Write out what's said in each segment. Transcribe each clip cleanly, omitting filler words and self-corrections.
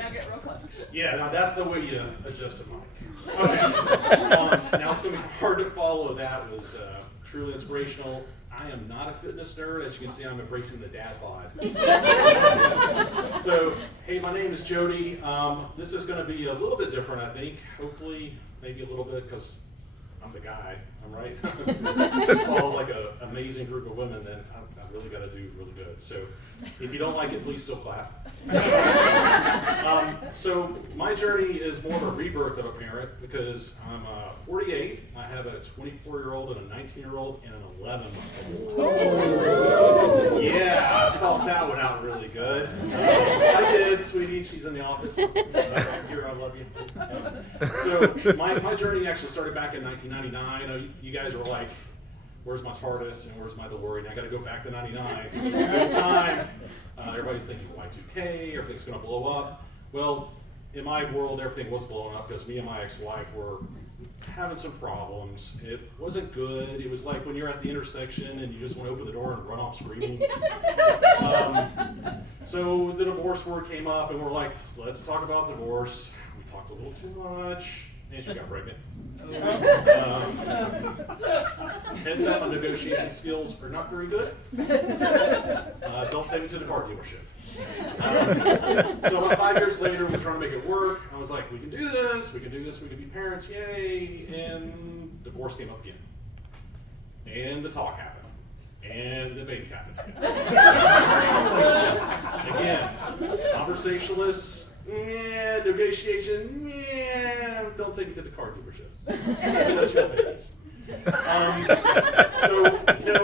Now get real close. Yeah, now that's the way you adjust a mic. Okay. Now it's going to be hard to follow. That was truly inspirational. I am not a fitness nerd. As you can see, I'm embracing the dad bod. So, hey, my name is Jody. This is going to be a little bit different, I think. Hopefully, maybe a little bit, because I'm the guy. I'm right. Just follow like an amazing group of women, then I really got to do really good. So, if you don't like it, please still clap. So my journey is more of a rebirth of a parent because I'm 48. I have a 24-year-old and a 19-year-old and an 11-month-old. Yeah, I thought that went out really good. I did, sweetie. She's in the office. Here, I love you. So my journey actually started back in 1999. I know you guys are like, where's my TARDIS and where's my DeLorean? And I got to go back to 99 because at the time, everybody's thinking Y2K, everything's going to blow up. Well, in my world, everything was blowing up because me and my ex-wife were having some problems. It wasn't good. It was like when you're at the intersection and you just want to open the door and run off screaming. So the divorce word came up and we're like, let's talk about divorce. We talked a little too much. And she got pregnant. Heads up, my negotiation skills are not very good. Don't take me to the car dealership. So about 5 years later, we're trying to make it work. I was like, we can do this, we can do this, we can be parents, yay. And divorce came up again. And the talk happened. And the baby happened. Again, conversationalists. Yeah, negotiation. Yeah, don't take me to the car dealership. Maybe that's your babies. So,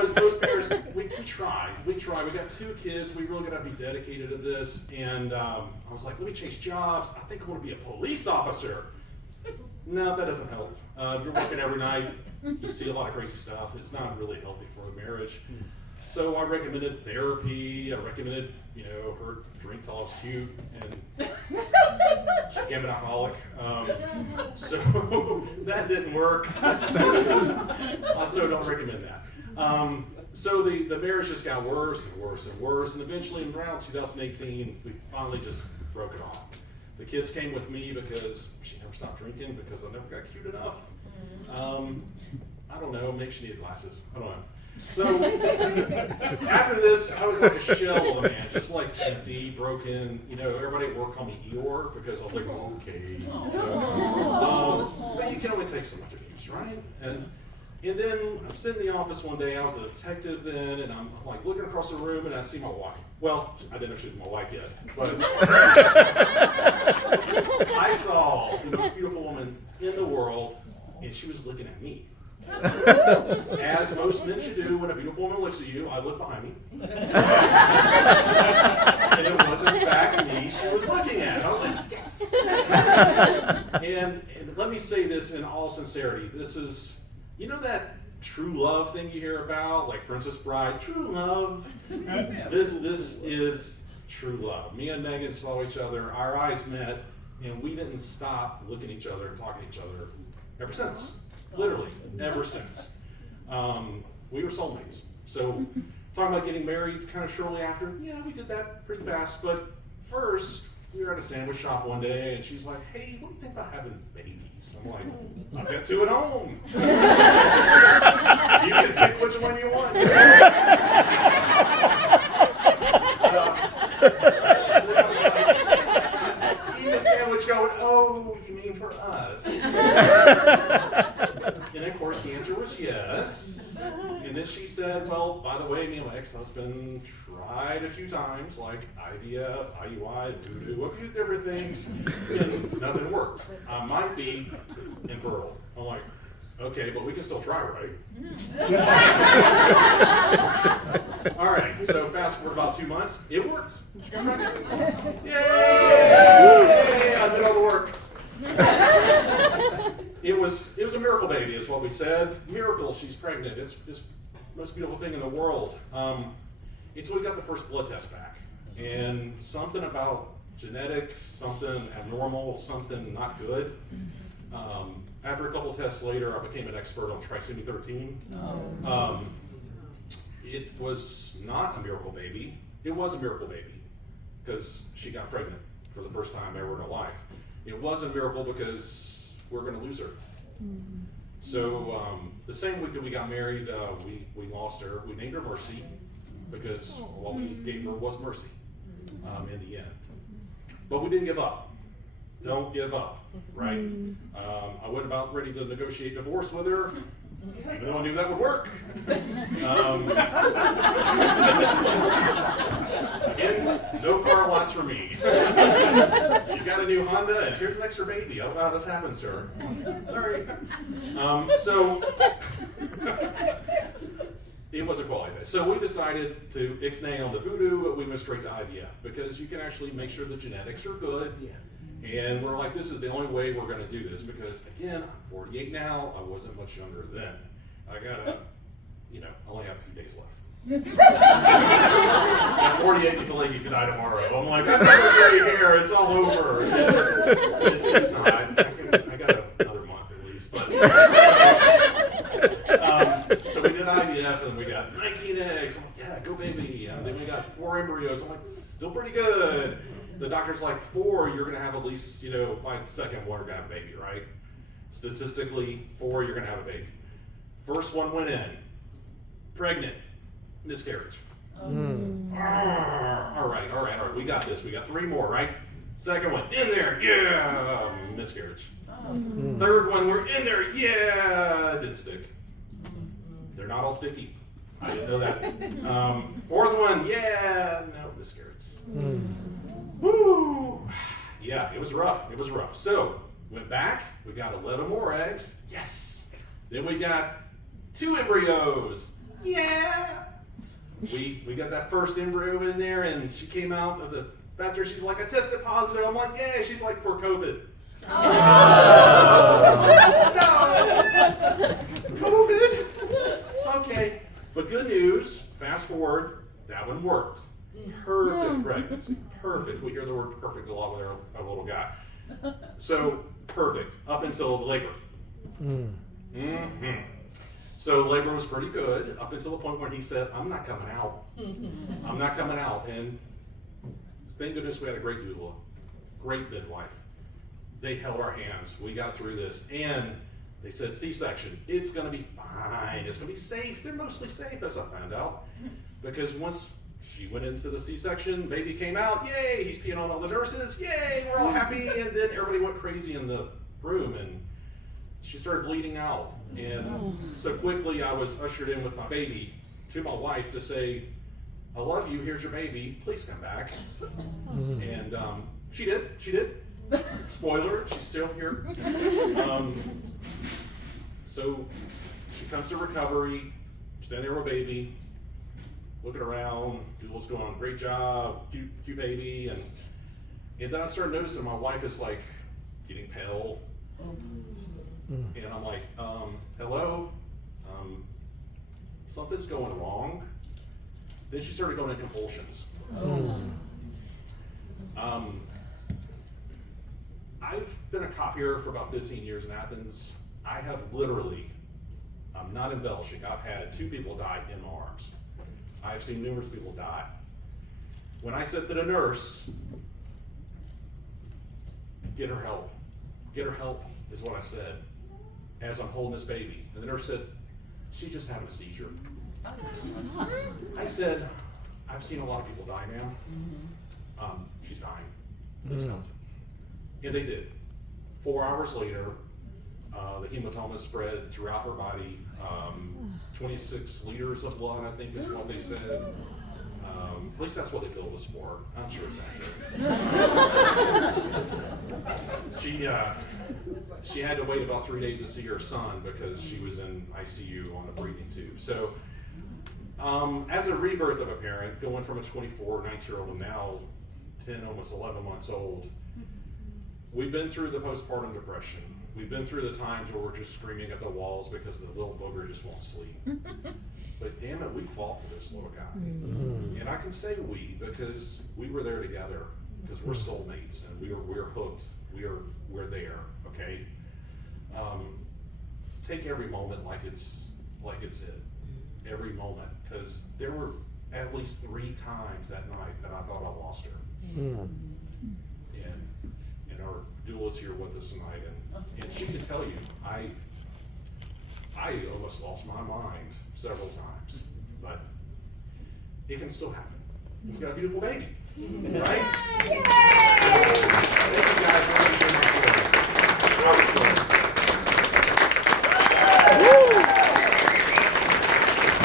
as most parents, we try. We got 2 kids. We really got to be dedicated to this. And I was like, let me change jobs. I think I want to be a police officer. No, that doesn't help. You're working every night. You see a lot of crazy stuff. It's not really healthy for a marriage. So I recommended therapy. I recommended, her drink till I was cute, and she became an alcoholic. So that didn't work. Also, don't recommend that. So the marriage just got worse and worse and worse, and eventually around 2018, we finally just broke it off. The kids came with me because she never stopped drinking because I never got cute enough. I don't know, maybe she needed glasses. I don't know. So after this, I was like a shell of a man, just like empty, broken. Everybody at work called me Eeyore because I was like, okay. But you can only take so much abuse, right? And then I'm sitting in the office one day. I was a detective then, and I'm like looking across the room, and I see my wife. Well, I didn't know she was my wife yet, but I saw the most beautiful woman in the world, and she was looking at me. As most men should do when a beautiful woman looks at you, I look behind me. And it was in fact me she was looking at. I was like, yes! And let me say this in all sincerity. This is, that true love thing you hear about, like Princess Bride, true love. This is true love. Me and Megan saw each other, our eyes met, and we didn't stop looking at each other and talking to each other ever since. Literally, ever since. We were soulmates. So, talking about getting married kind of shortly after, yeah, we did that pretty fast. But first, we were at a sandwich shop one day, and she's like, hey, what do you think about having babies? I'm like, I've got 2 at home. You can pick which one you want. Eating a sandwich going, oh, you mean for us? And of course the answer was yes. And then she said, well, by the way, me and my ex-husband tried a few times, like IVF, IUI, voodoo, a few different things, and nothing worked. I might be infertile. I'm like, okay, but we can still try, right? All right, so fast forward about 2 months, it worked. Yay! Yay! I did all the work. It was a miracle baby, is what we said. Miracle, she's pregnant. It's the most beautiful thing in the world. Until we got the first blood test back. And something about genetic, something abnormal, something not good. After a couple tests later, I became an expert on trisomy 13. It was not a miracle baby. It was a miracle baby because she got pregnant for the first time ever in her life. It was a miracle because we're going to lose her. So the same week that we got married, we lost her. We named her Mercy because what we gave her was mercy in the end. But we didn't give up. Don't give up, right? I went about ready to negotiate divorce with her, even though I knew that would work. Again, no car lots for me. You got a new Honda, and here's an extra baby. I don't know how this happens to her. Sorry. So it was a quality day. So we decided to ixnay on the voodoo, but we went straight to IVF because you can actually make sure the genetics are good. And we're like, this is the only way we're going to do this because, again, I'm 48 now. I wasn't much younger then. I got I only have a few days left. At 48, you feel like you could die tomorrow. I'm like, I've got gray hair. It's all over. It's not. I got another month at least. But so we did IVF, and then we got 19 eggs. I'm like, yeah, go baby. And then we got 4 embryos. I'm like, still pretty good. The doctor's like, 4, you're going to have at least, by second one, you're going to have a baby, right? Statistically, 4, you're going to have a baby. First one went in. Pregnant. Miscarriage. All right. We got this. We got 3 more, right? Second one, in there. Yeah. Miscarriage. Third one, we're in there. Yeah. Didn't stick. They're not all sticky. I didn't know that. Fourth one, yeah. No, miscarriage. Woo! Yeah, it was rough. So, went back, we got 11 more eggs. Yes! Then we got 2 embryos. Yeah! We got that first embryo in there, and she came out of the bathroom. She's like, I tested positive. I'm like, yay! She's like, for COVID. No! COVID? Okay. But good news, fast forward, that one worked. Perfect pregnancy. Perfect. We hear the word perfect a lot with our little guy. So, perfect. Up until the labor. So, labor was pretty good up until the point where he said, I'm not coming out. I'm not coming out. And thank goodness we had a great doula, great midwife. They held our hands. We got through this. And they said, C-section. It's going to be fine. It's going to be safe. They're mostly safe, as I found out. Because once she went into the C-section, baby came out, yay, he's peeing on all the nurses, yay, we're all happy, and then everybody went crazy in the room, and she started bleeding out. And so quickly I was ushered in with my baby to my wife to say, I love you, here's your baby, please come back. And she did. Spoiler, she's still here. So she comes to recovery, standing there with baby, looking around, doula's going, great job, cute baby, and then I started noticing my wife is like getting pale, and I'm like, hello, something's going wrong. Then she started going in convulsions. I've been a cop here for about 15 years in Athens. I have literally, I'm not embellishing, I've had 2 people die in my arms. I've seen numerous people die. When I said to the nurse, get her help. Get her help is what I said as I'm holding this baby. And the nurse said, she's just having a seizure. I said, I've seen a lot of people die, ma'am. She's dying. Please help. And they did. 4 hours later, the hematoma spread throughout her body. 26 liters of blood, I think, is what they said. At least that's what the bill was for. I'm sure it's accurate. She had to wait about 3 days to see her son because she was in ICU on a breathing tube. So, as a rebirth of a parent, going from a 24, 19-year-old and now 10, almost 11 months old, we've been through the postpartum depression. We've been through the times where we're just screaming at the walls because the little booger just won't sleep. But damn it, we fought for this little guy. And I can say we because we were there together because we're soulmates and we're hooked. We're there, okay? Take every moment like it's it. Every moment. Because there were at least 3 times that night that I thought I lost her. and our doula is here with us tonight, and she can tell you, I almost lost my mind several times, but it can still happen. We've got a beautiful baby, right? Yay! Thank you guys.